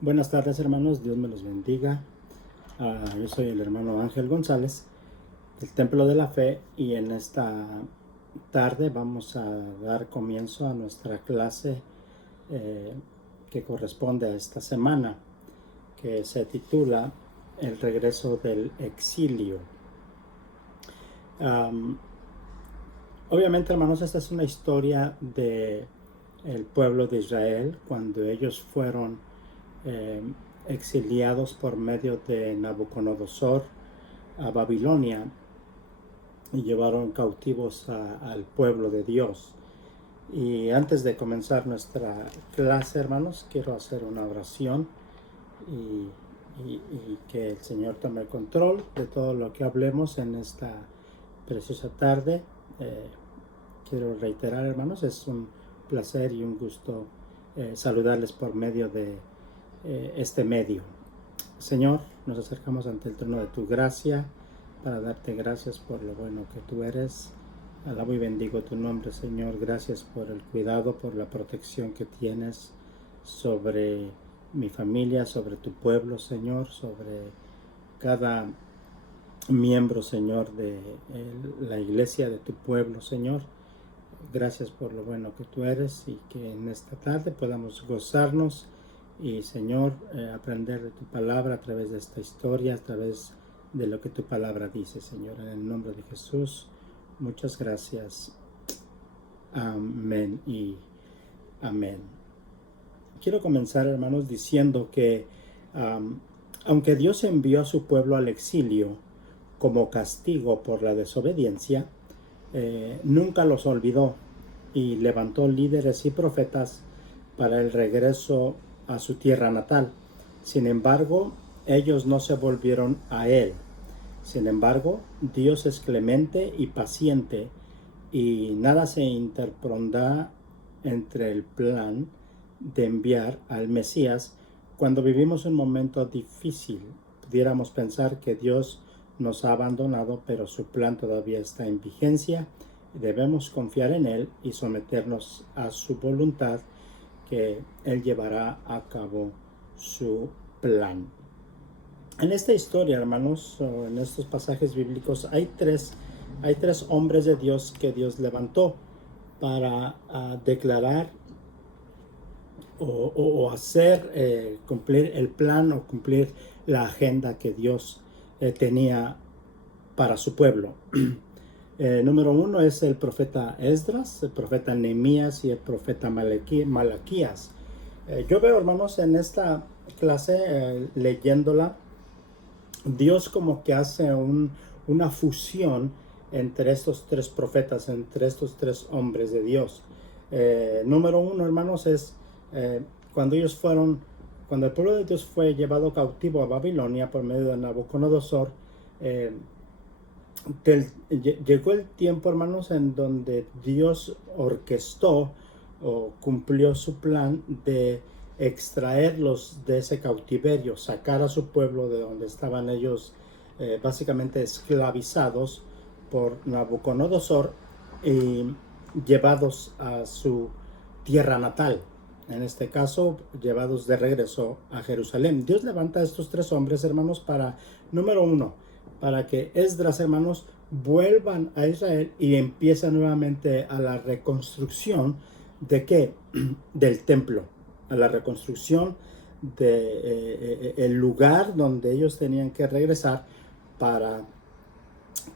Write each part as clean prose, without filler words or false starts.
Buenas tardes, hermanos, Dios me los bendiga. Yo soy el hermano Ángel González del Templo de la Fe, y en esta tarde vamos a dar comienzo a nuestra clase eh, que corresponde a esta semana, que se titula El regreso del exilio. Obviamente, hermanos, esta es una historia de el pueblo de Israel cuando ellos fueron eh, exiliados por medio de Nabucodonosor a Babilonia y llevaron cautivos al pueblo de Dios. Y antes de comenzar nuestra clase, hermanos, quiero hacer una oración y que el Señor tome el control de todo lo que hablemos en esta preciosa tarde. Quiero reiterar, hermanos, es un placer y un gusto saludarles por medio de este medio. Señor, nos acercamos ante el trono de tu gracia para darte gracias por lo bueno que tú eres. Alabo y bendigo tu nombre, Señor. Gracias por el cuidado, por la protección que tienes sobre mi familia, sobre tu pueblo, Señor, sobre cada miembro, Señor, de la iglesia de tu pueblo, Señor. Gracias por lo bueno que tú eres, y que en esta tarde podamos gozarnos y, Señor, aprender de tu palabra a través de esta historia, a través de lo que tu palabra dice, Señor. En el nombre de Jesús, muchas gracias. Amén y amén. Quiero comenzar, hermanos, diciendo que aunque Dios envió a su pueblo al exilio como castigo por la desobediencia, nunca los olvidó y levantó líderes y profetas para el regreso a su tierra natal. Sin embargo, ellos no se volvieron a Él. Sin embargo, Dios es clemente y paciente, y nada se interpondrá entre el plan de enviar al Mesías cuando vivimos un momento difícil. Pudiéramos pensar que Dios nos ha abandonado, pero su plan todavía está en vigencia. Debemos confiar en Él y someternos a su voluntad, que Él llevará a cabo su plan. En esta historia, hermanos, en estos pasajes bíblicos, hay tres hombres de Dios que Dios levantó para declarar o hacer cumplir el plan, o cumplir la agenda que Dios tenía para su pueblo. Número uno es el profeta Esdras, el profeta Nehemías y el profeta Malaquías. Yo veo, hermanos, en esta clase, leyéndola, Dios como que hace una fusión entre estos tres profetas, entre estos tres hombres de Dios. Número uno, hermanos, es cuando el pueblo de Dios fue llevado cautivo a Babilonia por medio de Nabucodonosor. Llegó el tiempo, hermanos, en donde Dios orquestó o cumplió su plan de extraerlos de ese cautiverio, sacar a su pueblo de donde estaban ellos básicamente esclavizados por Nabucodonosor, y llevados a su tierra natal. En este caso, llevados de regreso a Jerusalén. Dios levanta a estos tres hombres, hermanos, para, número uno, para que Esdras, hermanos, vuelvan a Israel y empiezan nuevamente a la reconstrucción de ¿qué? Del templo, a la reconstrucción de el lugar donde ellos tenían que regresar para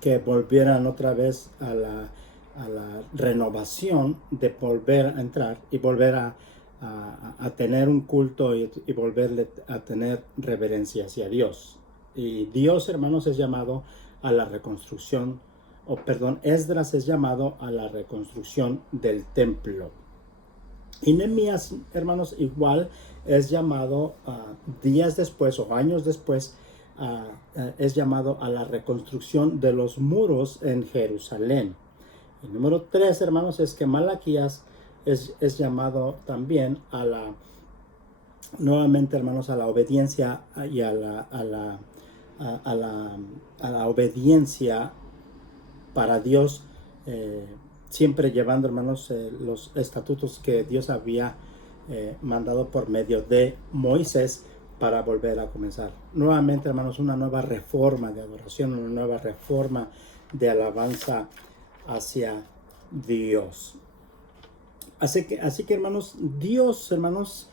que volvieran otra vez a la renovación de volver a entrar y volver a tener un culto y volverle a tener reverencia hacia Dios. Y Dios, hermanos, es llamado a la reconstrucción, Esdras es llamado a la reconstrucción del templo. Y Nehemías, hermanos, igual es llamado días después o años después, es llamado a la reconstrucción de los muros en Jerusalén. Y número 3, hermanos, es que Malaquías es llamado también nuevamente, hermanos, a la obediencia y a la obediencia para Dios, siempre llevando, hermanos, los estatutos que Dios había mandado por medio de Moisés para volver a comenzar. Nuevamente, hermanos, una nueva reforma de adoración, una nueva reforma de alabanza hacia Dios. Así que hermanos, Dios, hermanos,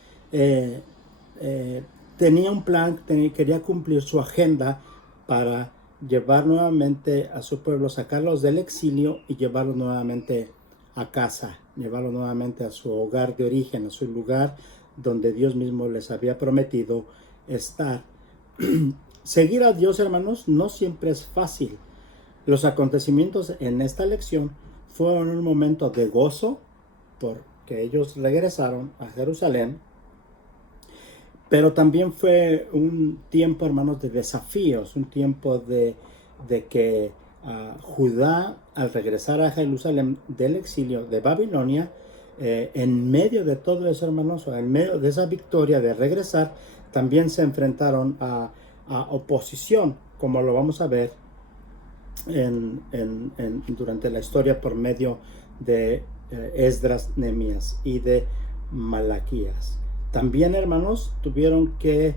tenía un plan, quería cumplir su agenda para llevar nuevamente a su pueblo, sacarlos del exilio y llevarlos nuevamente a casa, llevarlos nuevamente a su hogar de origen, a su lugar donde Dios mismo les había prometido estar. Seguir a Dios, hermanos, no siempre es fácil. Los acontecimientos en esta lección fueron un momento de gozo porque ellos regresaron a Jerusalén, pero también fue un tiempo, hermanos, de desafíos, un tiempo de que Judá, al regresar a Jerusalén del exilio de Babilonia, en medio de todo eso, hermanos, o en medio de esa victoria de regresar, también se enfrentaron a oposición, como lo vamos a ver durante la historia por medio de Esdras, Nehemías y de Malaquías. También, hermanos, tuvieron que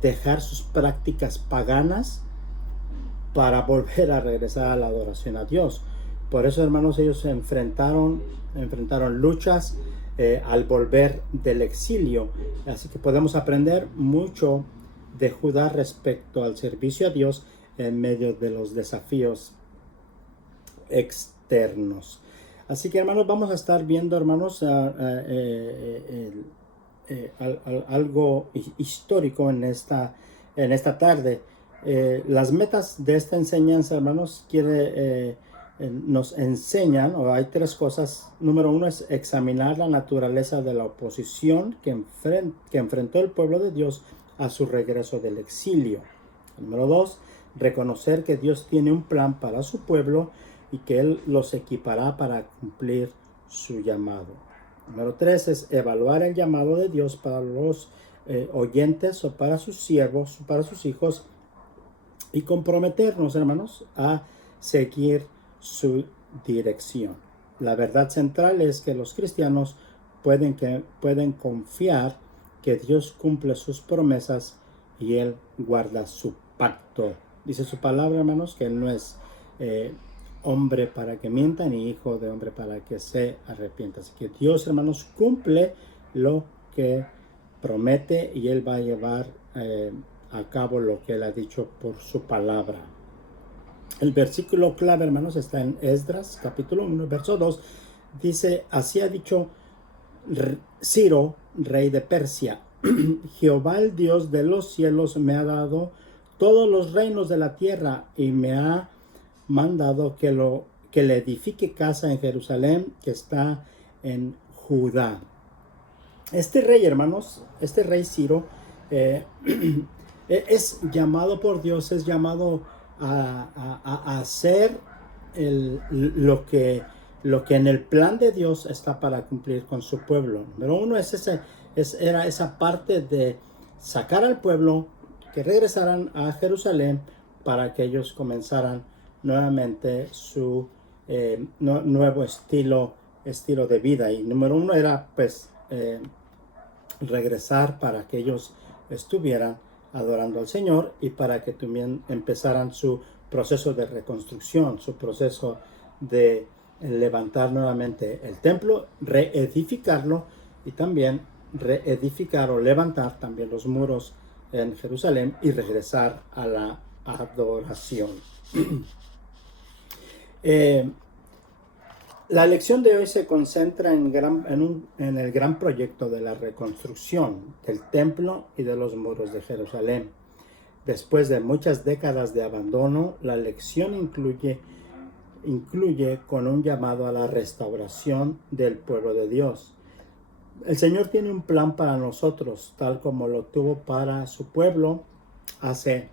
dejar sus prácticas paganas para volver a regresar a la adoración a Dios. Por eso, hermanos, ellos se enfrentaron luchas al volver del exilio. Así que podemos aprender mucho de Judá respecto al servicio a Dios en medio de los desafíos externos. Así que, hermanos, vamos a estar viendo, hermanos, algo histórico en esta tarde. Las metas de esta enseñanza, hermanos, nos enseñan, o hay tres cosas. Número uno es examinar la naturaleza de la oposición que enfrentó el pueblo de Dios a su regreso del exilio. Número dos, reconocer que Dios tiene un plan para su pueblo y que Él los equipará para cumplir su llamado. Número tres es evaluar el llamado de Dios para los oyentes o para sus siervos, para sus hijos, y comprometernos, hermanos, a seguir su dirección. La verdad central es que los cristianos pueden confiar que Dios cumple sus promesas y Él guarda su pacto. Dice su palabra, hermanos, que Él no es hombre para que mienta, ni hijo de hombre para que se arrepienta. Así que Dios, hermanos, cumple lo que promete y Él va a llevar a cabo lo que Él ha dicho por su palabra. El versículo clave, hermanos, está en Esdras, capítulo 1, verso 2. Dice, así ha dicho Ciro, rey de Persia, Jehová, el Dios de los cielos, me ha dado todos los reinos de la tierra y me ha mandado que le edifique casa en Jerusalén, que está en Judá. Este rey, hermanos, este rey Ciro, es llamado por Dios, es llamado a hacer lo que en el plan de Dios está para cumplir con su pueblo. Número uno era esa parte de sacar al pueblo, que regresaran a Jerusalén para que ellos comenzaran nuevamente su nuevo estilo de vida. Y número uno era pues regresar para que ellos estuvieran adorando al Señor y para que también empezaran su proceso de reconstrucción, su proceso de levantar nuevamente el templo, reedificarlo y también reedificar o levantar también los muros en Jerusalén y regresar a la adoración. La lección de hoy se concentra en el gran proyecto de la reconstrucción del templo y de los muros de Jerusalén. Después de muchas décadas de abandono, la lección incluye con un llamado a la restauración del pueblo de Dios. El Señor tiene un plan para nosotros, tal como lo tuvo para su pueblo hace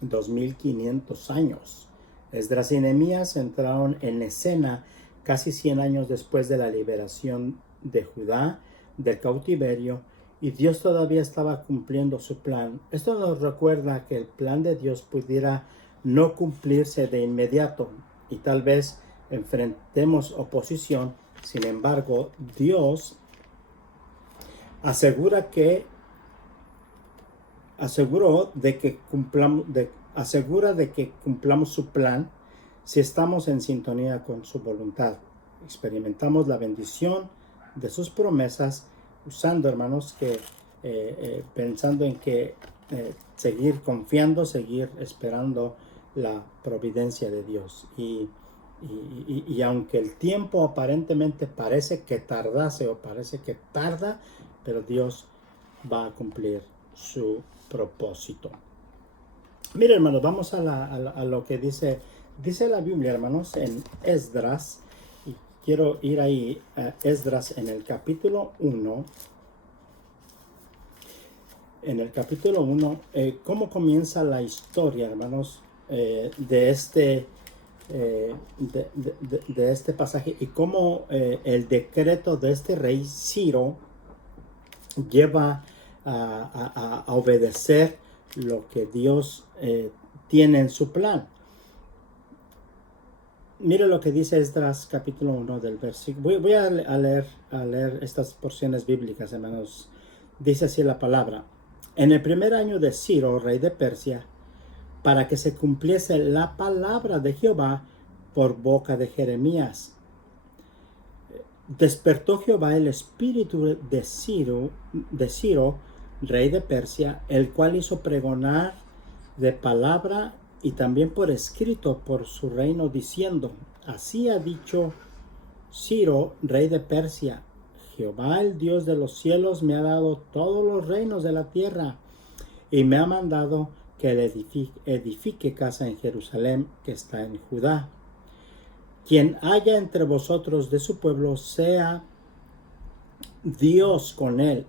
2500 años. Esdras y Nehemías entraron en escena casi 100 años después de la liberación de Judá del cautiverio, y Dios todavía estaba cumpliendo su plan. Esto nos recuerda que el plan de Dios pudiera no cumplirse de inmediato y tal vez enfrentemos oposición. Sin embargo, Dios asegura que asegura de que cumplamos su plan si estamos en sintonía con su voluntad. Experimentamos la bendición de sus promesas usando, hermanos, que pensando en que seguir confiando, seguir esperando la providencia de Dios. Y aunque el tiempo aparentemente parece que tardase o parece que tarda, pero Dios va a cumplir su propósito. Mira, hermanos, vamos a lo que dice la Biblia, hermanos, en Esdras. Y quiero ir ahí a Esdras en el capítulo 1. En el capítulo 1, cómo comienza la historia, hermanos, de este pasaje, y cómo el decreto de este rey Ciro lleva a obedecer lo que Dios tiene en su plan. Mire lo que dice Esdras capítulo 1 del versículo. Voy a leer estas porciones bíblicas, hermanos. Dice así la palabra: en el primer año de Ciro, rey de Persia, para que se cumpliese la palabra de Jehová por boca de Jeremías, despertó Jehová el espíritu de Ciro, rey de Persia, el cual hizo pregonar de palabra y también por escrito por su reino, diciendo: así ha dicho Ciro, rey de Persia: Jehová, el Dios de los cielos, me ha dado todos los reinos de la tierra, y me ha mandado que le edifique casa en Jerusalén, que está en Judá. Quien haya entre vosotros de su pueblo, sea Dios con él,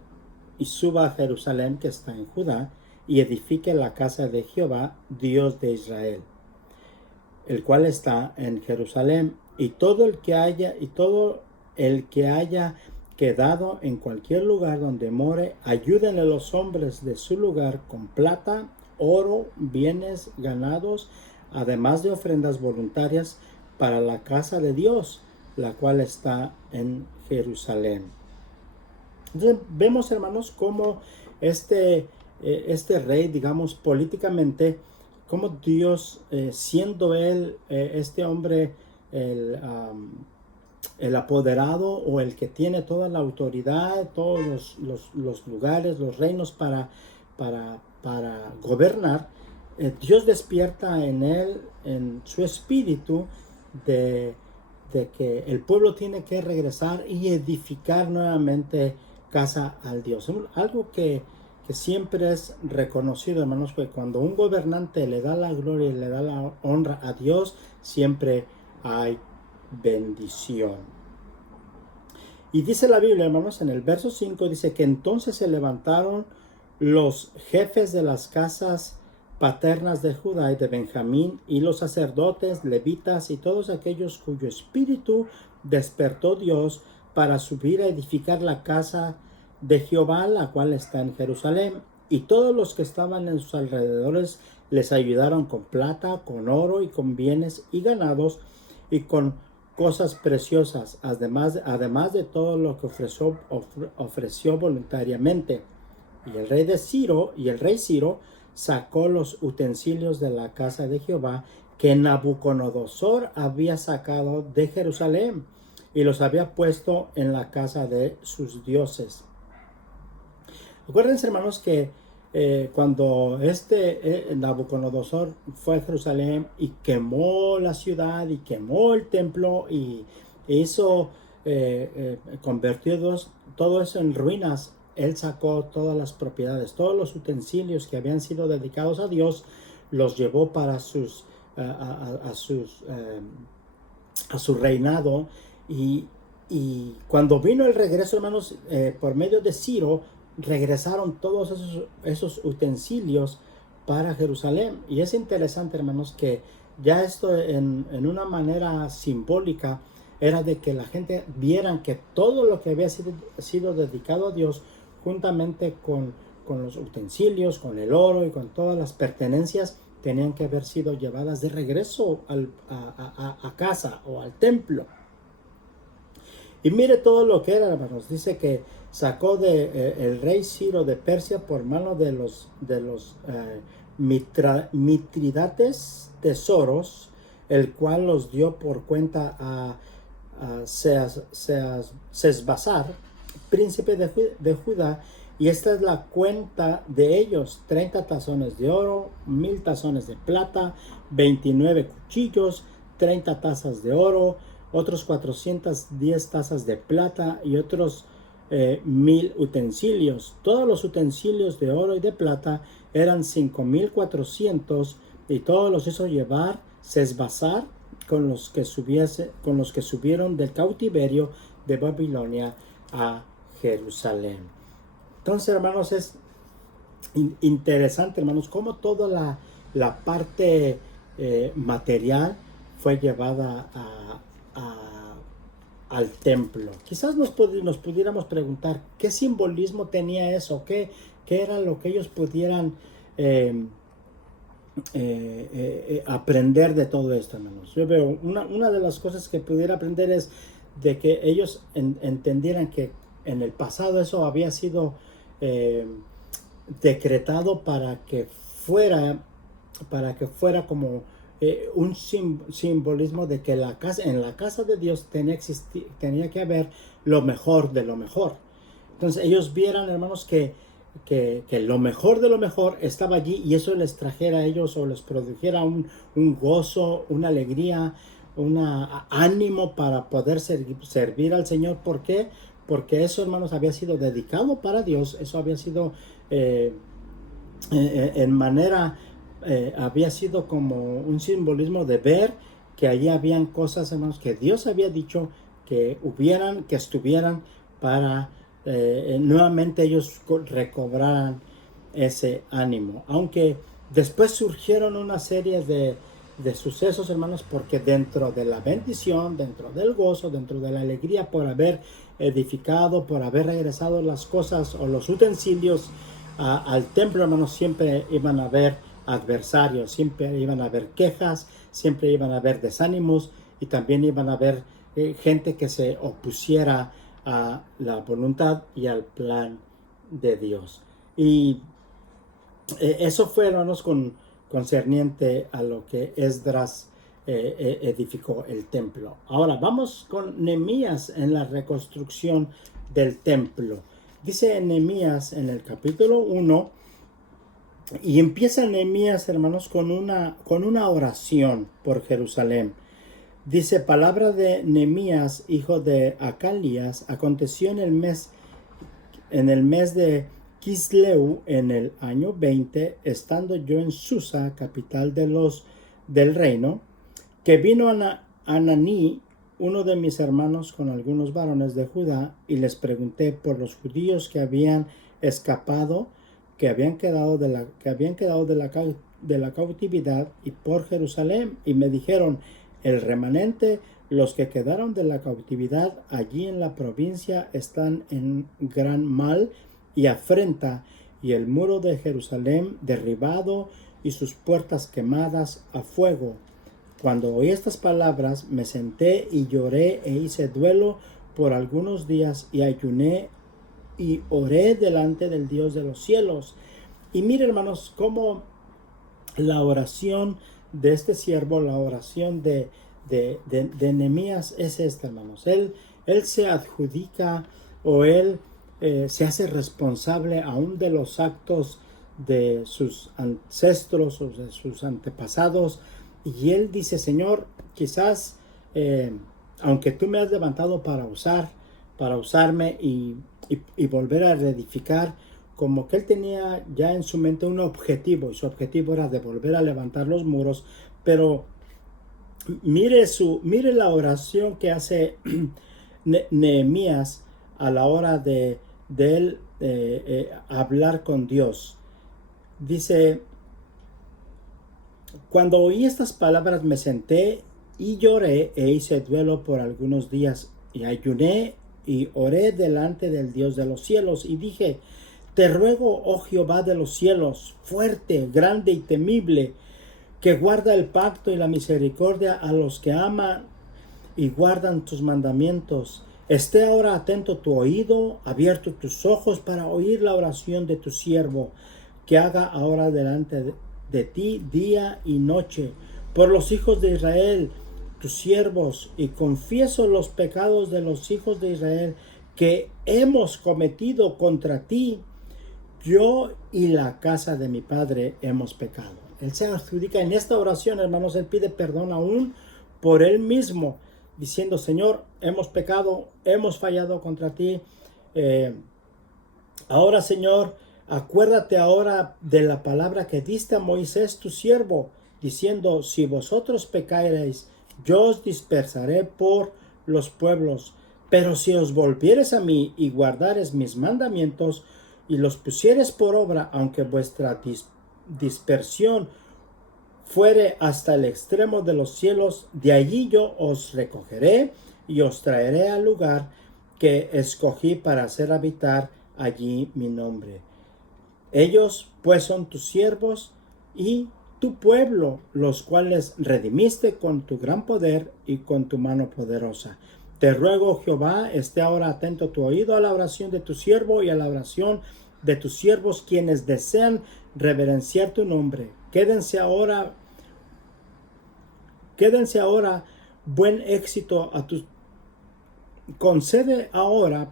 y suba a Jerusalén, que está en Judá, y edifique la casa de Jehová, Dios de Israel, el cual está en Jerusalén. Y todo el que haya quedado en cualquier lugar donde more, ayúdenle los hombres de su lugar con plata, oro, bienes, ganados, además de ofrendas voluntarias para la casa de Dios, la cual está en Jerusalén. Entonces vemos, hermanos, cómo este rey, digamos, políticamente, como Dios, siendo él este hombre el apoderado o el que tiene toda la autoridad, todos los lugares, los reinos para gobernar, Dios despierta en él, en su espíritu, de que el pueblo tiene que regresar y edificar nuevamente casa al Dios. Algo que siempre es reconocido, hermanos, que cuando un gobernante le da la gloria y le da la honra a Dios, siempre hay bendición. Y dice la Biblia, hermanos, en el verso 5, dice que entonces se levantaron los jefes de las casas paternas de Judá y de Benjamín, y los sacerdotes, levitas y todos aquellos cuyo espíritu despertó Dios para subir a edificar la casa de Jehová, la cual está en Jerusalén. Y todos los que estaban en sus alrededores les ayudaron con plata, con oro y con bienes y ganados y con cosas preciosas, además de todo lo que ofreció voluntariamente. Y el rey Ciro sacó los utensilios de la casa de Jehová que Nabucodonosor había sacado de Jerusalén, y los había puesto en la casa de sus dioses. Acuérdense, hermanos, que cuando Nabucodonosor fue a Jerusalén y quemó la ciudad y quemó el templo y convirtió todo eso en ruinas, él sacó todas las propiedades, todos los utensilios que habían sido dedicados a Dios, los llevó para su reinado. Y cuando vino el regreso, hermanos, por medio de Ciro, regresaron todos esos utensilios para Jerusalén. Y es interesante, hermanos, que ya esto en una manera simbólica era de que la gente vieran que todo lo que había sido dedicado a Dios, juntamente con los utensilios, con el oro y con todas las pertenencias, tenían que haber sido llevadas de regreso a casa o al templo. Y mire todo lo que era, hermanos. Dice que sacó el rey Ciro de Persia por mano de los Mitridates tesoros, el cual los dio por cuenta a Sesbazar, príncipe de Judá, y esta es la cuenta de ellos: 30 tazones de oro, 1000 tazones de plata, 29 cuchillos, 30 tazas de oro, otros 410 tazas de plata y otros 1000 utensilios. Todos los utensilios de oro y de plata eran 5400, y todos los hizo llevar Sesbazar con los que subieron del cautiverio de Babilonia a Jerusalén. Entonces, hermanos, es interesante, hermanos, cómo toda la parte material fue llevada al templo. Quizás nos pudiéramos preguntar qué simbolismo tenía eso, qué era lo que ellos pudieran aprender de todo esto, hermanos. Yo veo una de las cosas que pudiera aprender es de que ellos entendieran que en el pasado eso había sido decretado para que fuera como un simbolismo de que en la casa de Dios tenía que haber lo mejor de lo mejor. Entonces ellos vieran, hermanos, que lo mejor de lo mejor estaba allí, y eso les trajera a ellos o les produjera un gozo, una alegría, un ánimo para poder servir al Señor. ¿Por qué? Porque eso, hermanos, había sido dedicado para Dios. Eso había sido había sido como un simbolismo de ver que allí habían cosas, hermanos, que Dios había dicho que estuvieran para nuevamente ellos recobraran ese ánimo. Aunque después surgieron una serie de sucesos, hermanos, porque dentro de la bendición, dentro del gozo, dentro de la alegría por haber edificado, por haber regresado las cosas o los utensilios al templo, hermanos, siempre iban a haber adversarios, siempre iban a haber quejas, siempre iban a haber desánimos, y también iban a haber gente que se opusiera a la voluntad y al plan de Dios. Y eso fue, hermanos, concerniente a lo que Esdras edificó el templo. Ahora vamos con Nehemías en la reconstrucción del templo. Dice Nehemías en el capítulo 1, y empieza Nehemías, hermanos, con una oración por Jerusalén. Dice: palabra de Nehemías, hijo de Acalías, aconteció en el mes de Quisleu, en el año 20, estando yo en Susa, capital del reino, que vino Ananí, uno de mis hermanos, con algunos varones de Judá, y les pregunté por los judíos que habían escapado, que habían quedado de la cautividad, y por Jerusalén, y me dijeron: el remanente, los que quedaron de la cautividad allí en la provincia, están en gran mal y afrenta, y el muro de Jerusalén derribado y sus puertas quemadas a fuego. Cuando oí estas palabras, me senté y lloré e hice duelo por algunos días, y ayuné y oré delante del Dios de los cielos. Y mire, hermanos, cómo la oración de este siervo, la oración de Nehemías es esta, hermanos. Él se adjudica, o él se hace responsable aún de los actos de sus ancestros o de sus antepasados, y él dice: Señor, quizás aunque tú me has levantado para usarme y volver a reedificar, como que él tenía ya en su mente un objetivo, y su objetivo era de volver a levantar los muros. Pero mire la oración que hace Nehemías a la hora de él hablar con Dios. Dice: cuando oí estas palabras, me senté y lloré e hice duelo por algunos días, y ayuné y oré delante del Dios de los cielos, y dije: te ruego, oh Jehová de los cielos, fuerte, grande y temible, que guarda el pacto y la misericordia a los que aman y guardan tus mandamientos, Esté ahora atento tu oído, abierto tus ojos para oír la oración de tu siervo, que haga ahora delante de ti día y noche, por los hijos de Israel, tus siervos, y confieso los pecados de los hijos de Israel que hemos cometido contra ti. Yo y la casa de mi padre hemos pecado. Él se adjudica en esta oración, hermanos, él pide perdón aún por él mismo, diciendo: Señor, hemos pecado, hemos fallado contra ti. Ahora, Señor, acuérdate ahora de la palabra que diste a Moisés tu siervo, diciendo: si vosotros pecareis, yo os dispersaré por los pueblos. Pero si os volviereis a mí y guardareis mis mandamientos y los pusiereis por obra, aunque vuestra dispersión fuere hasta el extremo de los cielos, de allí yo os recogeré y os traeré al lugar que escogí para hacer habitar allí mi nombre. Ellos pues son tus siervos y tu pueblo, los cuales redimiste con tu gran poder y con tu mano poderosa. Te ruego, Jehová, esté ahora atento tu oído a la oración de tu siervo y a la oración de tus siervos, quienes desean reverenciar tu nombre. Quédense ahora buen éxito a tus... Concede ahora,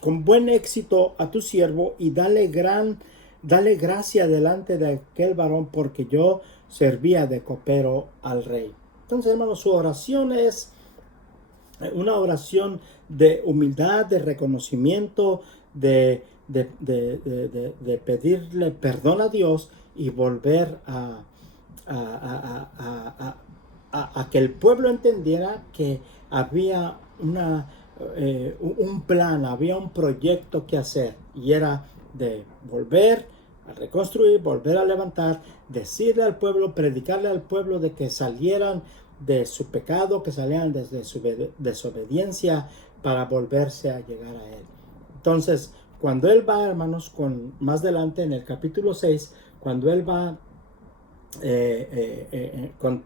con buen éxito a tu siervo y dale gracia delante de aquel varón, porque yo servía de copero al rey. Entonces, hermanos, su oración es una oración de humildad, de reconocimiento, de pedirle perdón a Dios y volver a que el pueblo entendiera que había un plan, había un proyecto que hacer, y era de volver a reconstruir, volver a levantar, decirle al pueblo, predicarle al pueblo de que salieran de su pecado, que salieran desde su desobediencia para volverse a llegar a él. Entonces, cuando él va, hermanos, más adelante en el capítulo 6, cuando él va con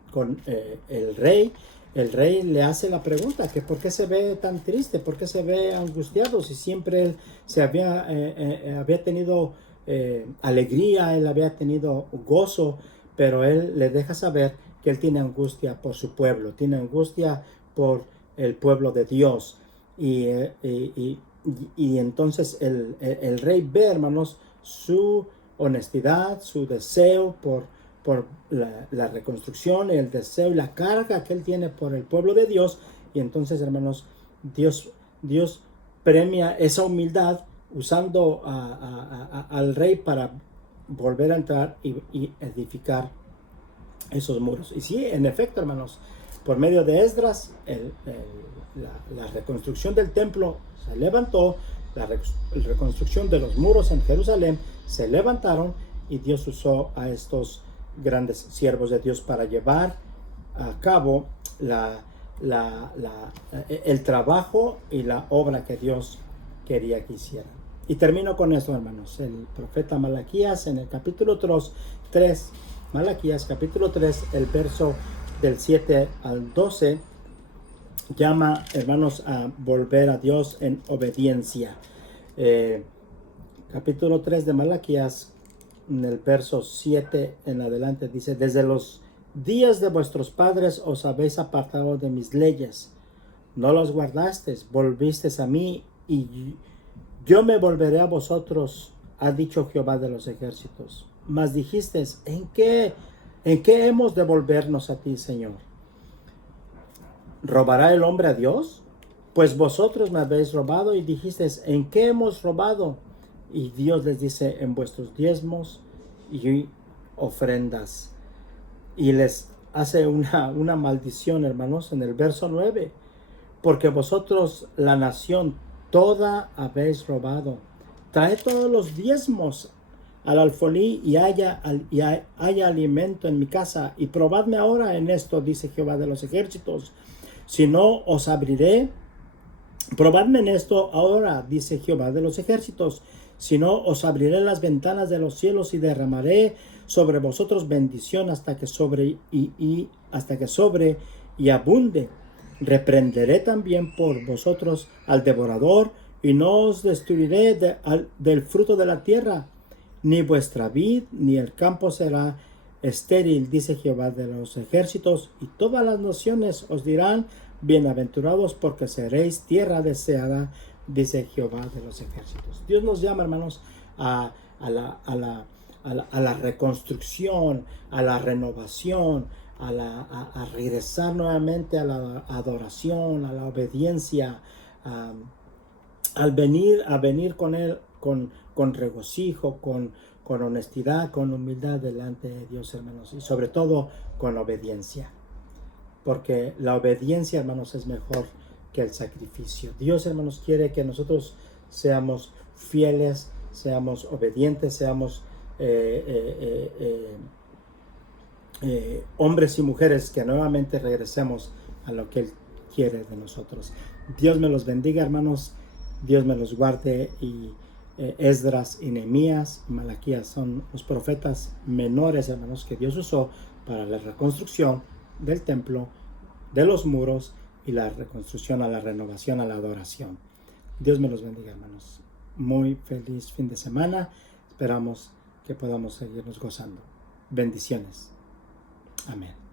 el rey le hace la pregunta que por qué se ve tan triste, por qué se ve angustiado, si siempre él había tenido alegría, él había tenido gozo, pero él le deja saber que él tiene angustia por su pueblo, tiene angustia por el pueblo de Dios. Y entonces el rey ve, hermanos, su honestidad, su deseo por la reconstrucción, el deseo y la carga que él tiene por el pueblo de Dios. Y entonces, hermanos, Dios premia esa humildad usando al rey para volver a entrar y edificar esos muros. Y sí, en efecto, hermanos, por medio de Esdras, la reconstrucción del templo se levantó, la reconstrucción de los muros en Jerusalén se levantaron, y Dios usó a estos grandes siervos de Dios para llevar a cabo el trabajo y la obra que Dios quería que hicieran. Y termino con esto, hermanos. El profeta Malaquías, en el capítulo 3, Malaquías capítulo 3, el verso del 7 al 12, llama, hermanos, a volver a Dios en obediencia. Capítulo 3 de Malaquías, en el verso 7 en adelante, dice: desde los días de vuestros padres os habéis apartado de mis leyes, no las guardasteis, volvisteis a mí, y yo me volveré a vosotros, ha dicho Jehová de los ejércitos. Mas dijisteis: ¿en qué hemos de volvernos a ti, Señor? ¿Robará el hombre a Dios? Pues vosotros me habéis robado. Y dijisteis: ¿en qué hemos robado? Y Dios les dice: en vuestros diezmos y ofrendas. Y les hace una maldición, hermanos, en el verso 9. Porque vosotros, la nación toda, habéis robado. Traed todos los diezmos al alfolí y haya alimento en mi casa. Y probadme ahora en esto, dice Jehová de los ejércitos. Si no, os abriré. Probadme en esto ahora, dice Jehová de los ejércitos. Si no, os abriré las ventanas de los cielos y derramaré sobre vosotros bendición hasta que sobre y abunde. Reprenderé también por vosotros al devorador, y no os destruiré del fruto de la tierra, ni vuestra vid, ni el campo será estéril, dice Jehová de los ejércitos, y todas las naciones os dirán, bienaventurados, porque seréis tierra deseada, dice Jehová de los ejércitos. Dios nos llama, hermanos, a la reconstrucción, a la renovación, a regresar nuevamente a la adoración, a la obediencia, a venir con Él con regocijo, con honestidad, con humildad delante de Dios, hermanos, y sobre todo con obediencia, porque la obediencia, hermanos, es mejor que el sacrificio. Dios, hermanos, quiere que nosotros seamos fieles, seamos obedientes, seamos hombres y mujeres que nuevamente regresemos a lo que Él quiere de nosotros. Dios me los bendiga, hermanos. Dios me los guarde. Y Esdras y Nehemías, Malaquías son los profetas menores, hermanos, que Dios usó para la reconstrucción del templo, de los muros, y la reconstrucción, a la renovación, a la adoración. Dios me los bendiga, hermanos. Muy feliz fin de semana. Esperamos que podamos seguirnos gozando. Bendiciones. Amén.